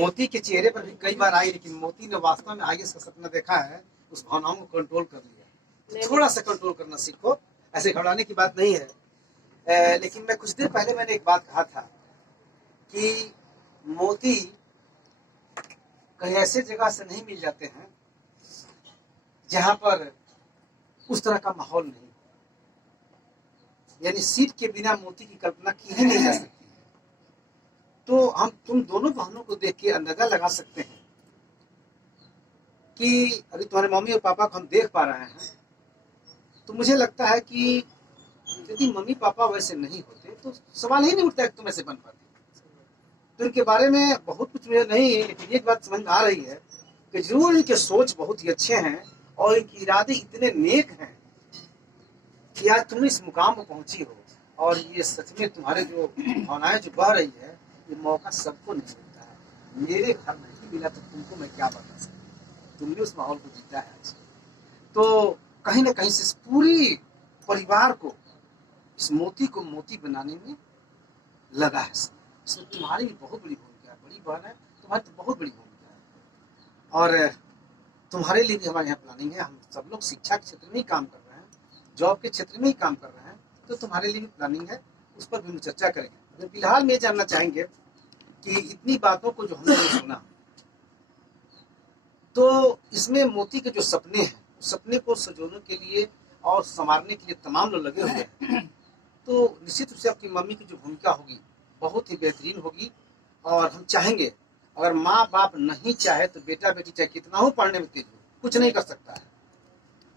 मोती के चेहरे पर भी कई बार आई, लेकिन मोती ने वास्तव में आगे से सपना देखा है, उस भावनाओं को कंट्रोल कर लिया। थोड़ा सा कंट्रोल करना सीखो, ऐसे घबराने की बात नहीं है। लेकिन मैं कुछ देर पहले मैंने एक बात कहा था कि मोती कहीं ऐसे जगह से नहीं मिल जाते हैं जहां पर उस तरह का माहौल नहीं, यानी सीट के बिना मोती की कल्पना की ही नहीं जा सकती। तो हम तुम दोनों बहनों को देख के अंदाजा लगा सकते हैं कि अभी तुम्हारे मम्मी और पापा को हम देख पा रहे हैं, तो मुझे लगता है कि यदि मम्मी पापा वैसे नहीं होते तो सवाल ही नहीं उठता है कि तुम ऐसे बन पाते। तो इनके बारे में बहुत कुछ मुझे नहीं, लेकिन एक बात समझ में आ रही है कि जरूर इनके सोच बहुत ही अच्छे हैं और इनके इरादे इतने नेक हैं कि आज तुम इस मुकाम पर पहुंची हो। और ये सच में तुम्हारे जो भावनाएं जो बह रही है, ये मौका सबको नहीं मिलता है। मेरे घर नहीं मिला तो तुमको मैं क्या बता सकता, तुमने उस माहौल को जीता है आज। तो कहीं ना कहीं से इस पूरी परिवार को, इस मोती को मोती बनाने में लगा है। इसमें तुम्हारी भी बहुत बड़ी भूमिका है, बड़ी बहन है तुम्हारी तो बहुत बड़ी भूमिका है। और तुम्हारे लिए भी हमारे यहाँ प्लानिंग है। हम सब लोग शिक्षा के क्षेत्र में ही काम कर रहे हैं, जॉब के क्षेत्र में ही काम कर रहे हैं, तो तुम्हारे लिए भी प्लानिंग है, उस पर भी हम चर्चा करेंगे। फिलहाल में जानना चाहेंगे कि इतनी बातों को जो हमने सुना, तो इसमें मोती के जो सपने हैं, उस सपने को सजोने के लिए और संवारने के लिए तमाम लोग लगे हुए हैं। तो निश्चित रूप से आपकी मम्मी की जो भूमिका होगी बहुत ही बेहतरीन होगी। और हम चाहेंगे, अगर माँ बाप नहीं चाहे तो बेटा बेटी चाहे कितना हो पढ़ने में तेज हो, कुछ नहीं कर सकता है,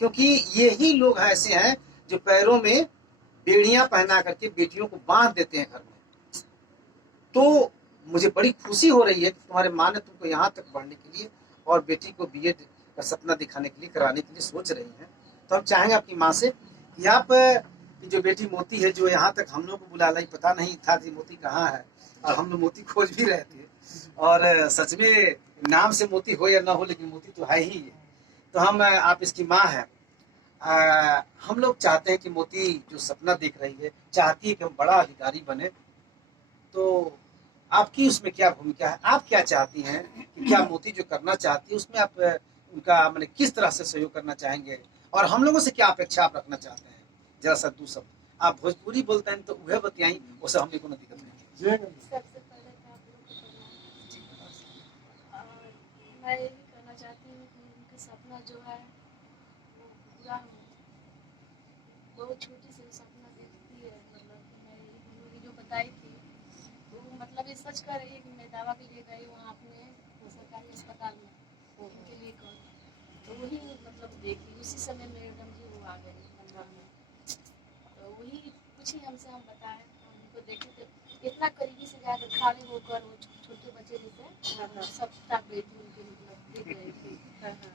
क्योंकि यही लोग ऐसे हैं जो पैरों में बेड़ियां पहना करके बेटियों को बांध देते हैं घर में। तो मुझे बड़ी खुशी हो रही है कि तुम्हारे माँ ने तुमको यहाँ तक पढ़ने के लिए और बेटी को बीएड का सपना दिखाने के लिए, कराने के लिए सोच रही हैं। तो हम चाहेंगे आपकी माँ से कि आप कि जो बेटी मोती है, जो यहाँ तक हम लोग को बुला लाई, पता नहीं था कि मोती कहाँ है, और हम लोग मोती खोज भी रहे थे। और सच में नाम से मोती हो या ना हो, लेकिन मोती तो है ही है। तो हम, आप इसकी माँ है, हम लोग चाहते हैं कि मोती जो सपना देख रही है, चाहती है कि हम बड़ा अधिकारी बने। तो आपकी उसमें क्या भूमिका है, आप क्या चाहती हैं कि क्या मोती जो करना चाहती है उसमें आप उनका मतलब किस तरह से सहयोग करना चाहेंगे, और हम लोगों से क्या अपेक्षा आप रखना चाहते हैं? जरा सा दू शब्द आप भोजपुरी बोलते हैं तो वह बतियाई, वो सब हमें को दिक्कत नहीं। सबसे पहले तो आप लोग को और मैं यही कहना चाहती हूँ कि उनका सपना जो है वो पूरा हो। बहुत छोटी से सपना देखती है, मतलब मैं हम लोग जो बताई थी तो मतलब ये सच कर रही है कि मैं दावा के लिए गई वहाँ अपने सरकारी अस्पताल में उनके लिए कल, तो वही मतलब देखी उसी समय मैडम जी वो आ गई मंडल में, तो वही कुछ ही हमसे हम बताए, उनको देखे तो इतना करीबी से जाकर खड़े होकर वो छोटे बच्चे जैसे सब स्टाफ गई थी उनके, मतलब देख रही थी।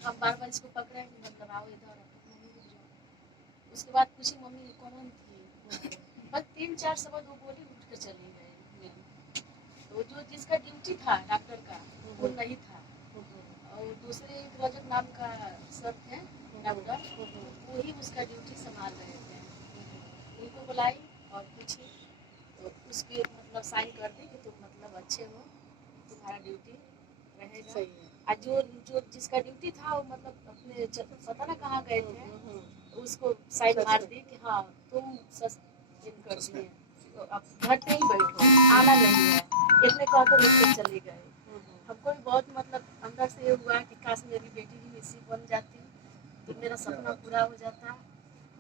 हम बार बार इसको पकड़े कि मतलब आओ इधर, मम्मी रुक जाओ। उसके बाद पूछी मम्मी कौन थी, बस 3-4 शब्द वो बोली, उठ कर चली गई। तो जो जिसका ड्यूटी था डॉक्टर का वो नहीं था, और दूसरे रजत नाम का सर थे डॉक्टर, वही उसका ड्यूटी संभाल रहे थे। उनको बुलाई और पूछी तो उसके मतलब साइन कर दी कि तुम मतलब अच्छे हो, तुम्हारा ड्यूटी रहेगा। सही है। और जो जो जिसका ड्यूटी था वो मतलब अपने पता ना कहाँ गए थे, उसको साइन मार दी कि हाँ तुम सस्पेंड कर दिए, तो अब घर पे ही बैठो, आना नहीं है, इतने कहकर उसको चले गए। हमको भी बहुत मतलब अंदर से ये हुआ कि काश मेरी बेटी भी इसी बन जाती तो मेरा सपना पूरा हो जाता।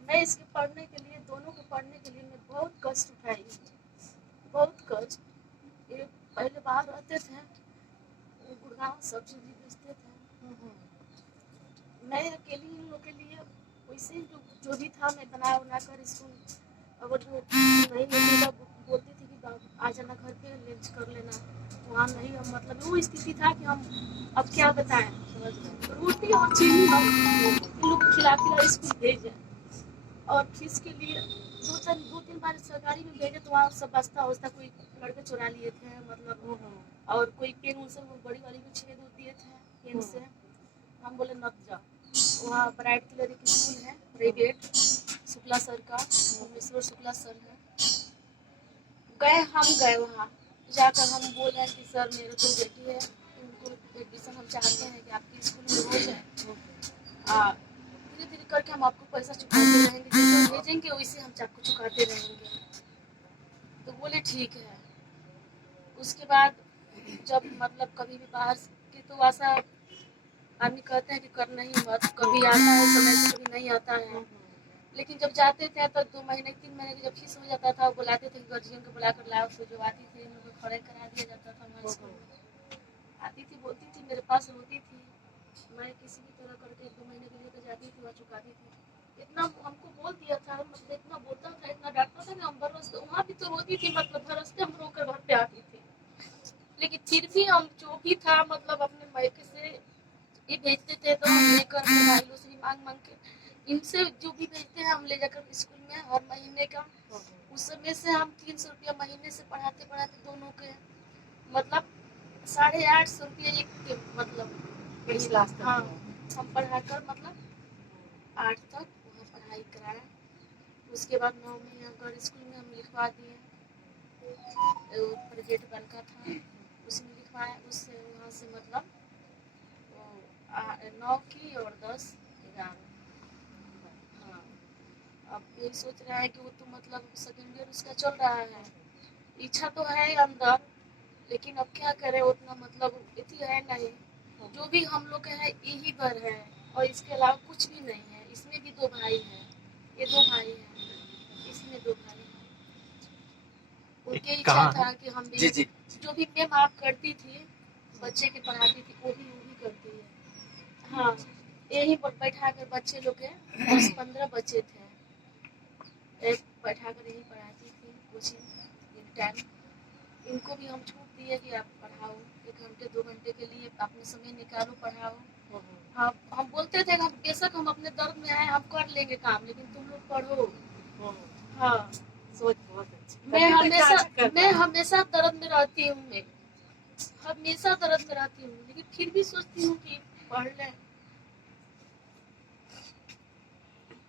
मैं इसके पढ़ने के लिए, दोनों को पढ़ने के लिए मैं बहुत कष्ट उठाई, बहुत कष्ट। ये पहले बाहर रहते थे, गुड़गांव सब्जी भी बेचते थे। मैं अकेली इन लोग के लिए वैसे ही जो भी था मैं बना बना कर स्कूल, अगर वो नहीं मिलेगा बोलती थी कि आ जाना घर पे लंच कर लेना, वहाँ नहीं, हम मतलब वो स्थिति था कि हम अब क्या बताएं, रोटी और चीनी हम इन लोग को खिला खिला स्कूल भेजें, और फीस के लिए 2-3 बार सरकारी में भेजे तो वहाँ सब बस्ता वस्ता कोई लड़के चुरा लिए थे, मतलब और कोई पेन उनसे वो बड़ी वाली में छेद दिए थे पेन से। हम बोले मत जाओ, वहाँ ब्राइट कलर की स्कूल है ब्रिगेड शुक्ला सर का, मिश्र शुक्ला सर है। हम गए वहाँ जाकर हम बोल रहे हैं कि सर मेरे तो बेटी है, वैसे हम चाकू चुकाते रहेंगे। तो बोले ठीक है। उसके बाद जब मतलब कभी भी बाहर के तो ऐसा आदमी कहते हैं कि करना ही मत, कभी आता है समय से कभी नहीं आता है। लेकिन जब जाते थे तो 2 महीने 3 महीने की जब फीस हो जाता था बुलाते थे गार्जियन को बुला कर लाओ, तो जो आती थी इन लोग को खड़े करा दिया जाता था हमारे स्कूल में। आती थी बोलती थी मेरे पास रोती थी, मैं किसी भी तरह करके 2 महीने के लिए तो जाती थी वहाँ चुकाती थी। इतना हमको बोल दिया था, मतलब इतना बोलता था इतना डांटता था कि हम बरस वहाँ भी तो रोती थी, मतलब बरसते हम रोकर घर पे आती थी। लेकिन फिर भी हम जो भी था मतलब अपने मायके से ये भेजते थे तो हम लेकर भाई लोग से मांग मांग के इनसे जो भी भेजते हैं हम ले जाकर स्कूल में हर महीने का। उस समय से हम 300 रुपया महीने से पढ़ाते पढ़ाते दोनों के मतलब 850 रुपया एक के मतलब हाँ हम पढ़ाकर मतलब 8 तक वहाँ पढ़ाई कराए। उसके बाद 9 में अगर स्कूल में हम लिखवा दिए, प्राइवेट बन का था उसमें लिखवाए। उससे वहाँ से मतलब 9 की और 10 11। हाँ अब यही सोच रहा है कि वो तो मतलब सेकेंड ईयर उसका चल रहा है, इच्छा तो है अंदर, लेकिन अब क्या करें उतना मतलब इतनी है नहीं। जो भी हम लोग का है यही भर है और इसके अलावा कुछ भी नहीं है। इसमें भी 2 भाई हैं, ये 2 भाई हैं, इसमें 2 भाई हैं। उनकी इच्छा था कि हम भी जो भी मैम आप करती थी बच्चे के पढ़ाती थी वो भी करती है। हाँ यही पर बैठा कर बच्चे लोग के 10-15 बच्चे थे, एक बैठा कर यही पढ़ाती थी कोचिंग एक टाइम। इनको भी हम छूट दिए कि आप पढ़ाओ 1 घंटे 2 घंटे के लिए अपने समय निकालो पढ़ाओ। हाँ हम बोलते थे हम बेशक हम अपने दर्द में आए हम कर लेंगे काम, लेकिन तुम लोग पढ़ो। हाँ सोच बहुत अच्छी। मैं हमेशा दर्द में रहती हूँ, मैं हमेशा दर्द में रहती हूँ, लेकिन फिर भी सोचती हूँ कि पढ़ लें।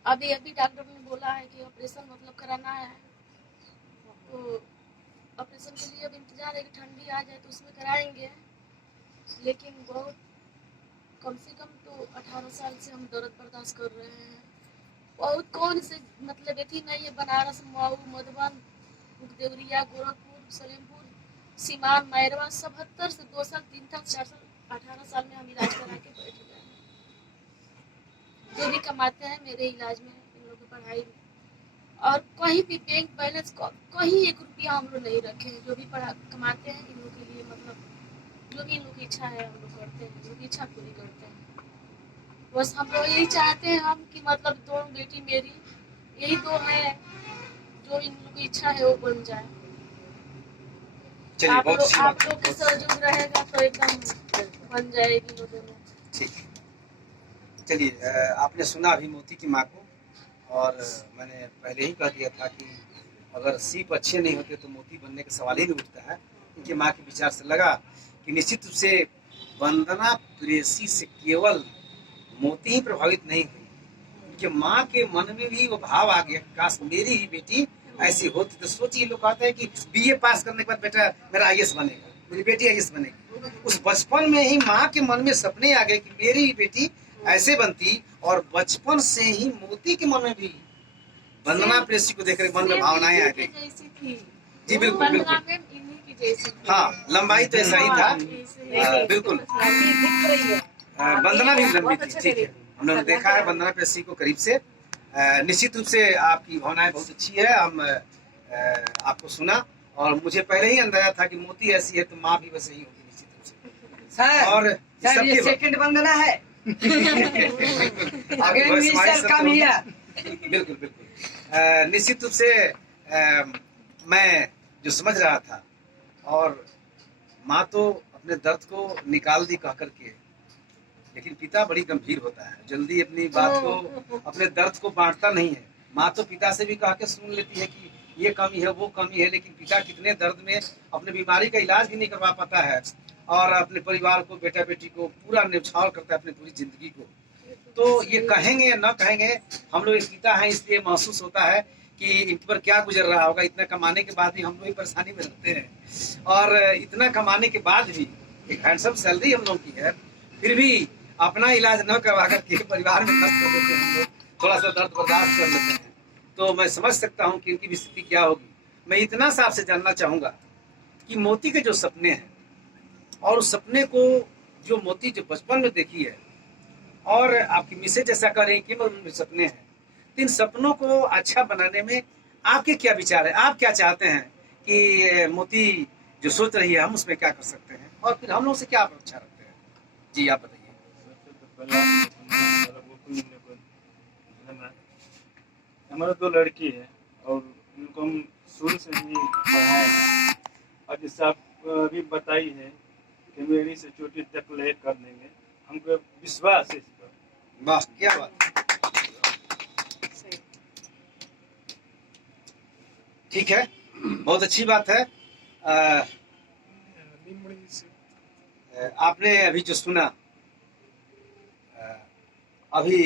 अभी डॉक्टर ने बोला है कि ऑपरेशन मतलब कराना है, तो ऑपरेशन के लिए अब इंतजार है कि ठंडी आ जाए तो उसमें कराएंगे। लेकिन बहुत कम से कम तो 18 साल से हम दर्द बर्दाश्त कर रहे हैं। बहुत कौन से मतलब इतनी नहीं है, बनारस मऊ मधुबन देवरिया गोरखपुर सलेमपुर सीमान मैरवा 77 से 2 साल 3 साल 4 साल 18 साल में हम इलाज करा के बैठ गए। जो भी कमाते हैं मेरे इलाज में इन लोगों की पढ़ाई में, और कहीं भी बैंक बैलेंस कहीं 1 रुपया हम लोग नहीं रखे हैं। जो भी कमाते हैं इन लोग के लिए मतलब जो भी इन लोग की इच्छा है हम लोग करते हैं, इन लोग की इच्छा पूरी करते हैं। बस हम लोग यही चाहते हैं हम कि मतलब 2 बेटी मेरी यही 2 है, जो इन लोग की इच्छा है वो बन जाए। आप लोग के सहयोग रहेगा तो एकदम बन जाएगी वो दोनों। ठीक। चलिए आपने सुना अभी मोती की माँ को, और मैंने पहले ही कह दिया था कि अगर सीप अच्छे नहीं होते तो मोती बनने का सवाल ही नहीं उठता है। इनकी माँ के विचार से लगा कि निश्चित रूप से वंदना प्रेयसी से केवल मोती ही प्रभावित नहीं हुई, उनके माँ के मन में भी वो भाव आ गया, काश मेरी ही बेटी ऐसी होती। तो सोचिए लोग कहते हैं कि बीए पास करने के बाद बेटा मेरा आईएएस बनेगा, मेरी बेटी आईएएस बनेगी। उस बचपन में ही माँ के मन में सपने आ गए कि मेरी ही बेटी ऐसे बनती, और बचपन से ही मोती के मन में भी वंदना प्रेयसी को देखकर मन में भावनाएं आ गई। जी बिल्कुल बिल्कुल, हाँ लंबाई तो ऐसा ही था बिल्कुल। वंदना भी लंबी थी, ठीक है, हम लोगों ने देखा है वंदना प्रेयसी को करीब से। निश्चित रूप से आपकी भावनाएं बहुत अच्छी है, हम आपको सुना, और मुझे पहले ही अंदाजा था कि मोती ऐसी है तो माँ भी वैसे ही होगी निश्चित रूप से। सर, और ये सेकंड वंदना है। बिल्कुल बिल्कुल, निश्चित रूप से मैं जो समझ रहा था, और माँ तो अपने दर्द को निकाल दी कह करके, लेकिन पिता बड़ी गंभीर होता है, जल्दी अपनी बात को अपने दर्द को बांटता नहीं है। माँ तो पिता से भी कह के सुन लेती है कि ये कमी है वो कमी है, लेकिन पिता कितने दर्द में अपने बीमारी का इलाज भी नहीं करवा पाता है, और अपने परिवार को बेटा बेटी को पूरा न्यौछावर करता है अपनी पूरी जिंदगी को। तो ये कहेंगे या न कहेंगे, हम लोग एक पिता है इसलिए महसूस होता है कि इन पर क्या गुजर रहा होगा। इतना कमाने के बाद भी हम लोग परेशानी में रहते हैं, और इतना कमाने के बाद भी एक हैंडसम सैलरी हम लोग की है, फिर भी अपना इलाज न करवा करके परिवार में खर्च कर देते हैं हम लोग, थोड़ा सा दर्द बर्दाश्त कर लेते हैं। तो मैं समझ सकता हूँ कि इनकी भी स्थिति क्या होगी। मैं इतना सा आपसे जानना चाहूँगा कि मोती के जो सपने हैं और उस सपने को जो मोती जो बचपन में देखी है और आपकी मिसेज जैसा कर रही कि उनमें सपने हैं, तो इन सपनों को अच्छा बनाने में आपके क्या विचार है? आप क्या चाहते हैं कि मोती जो सोच रही है हम उसमें क्या कर सकते हैं और फिर हम लोग से क्या अपेक्षा रखते हैं? जी आप बताइए। सबसे तो पहले हमारा गोकुल ने को धन्यवाद। हमारा 2 लड़की है और उनको हम शुरू से ही पढ़ाए हैं और जैसे आप अभी बताई है कि मेरी से चोटी तक ले कर देंगे, हमको विश्वास है इस पर। वाह क्या बात, सही। ठीक है, बहुत अच्छी बात है। आपने अभी जो सुना, अभी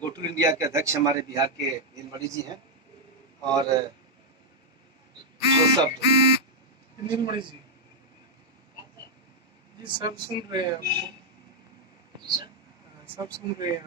गो टू इंडिया के अध्यक्ष हमारे बिहार के नीलमणि जी हैं और जो सब नीलमणि जी सब सुन रहे हैं आपको, सब सुन रहे हैं।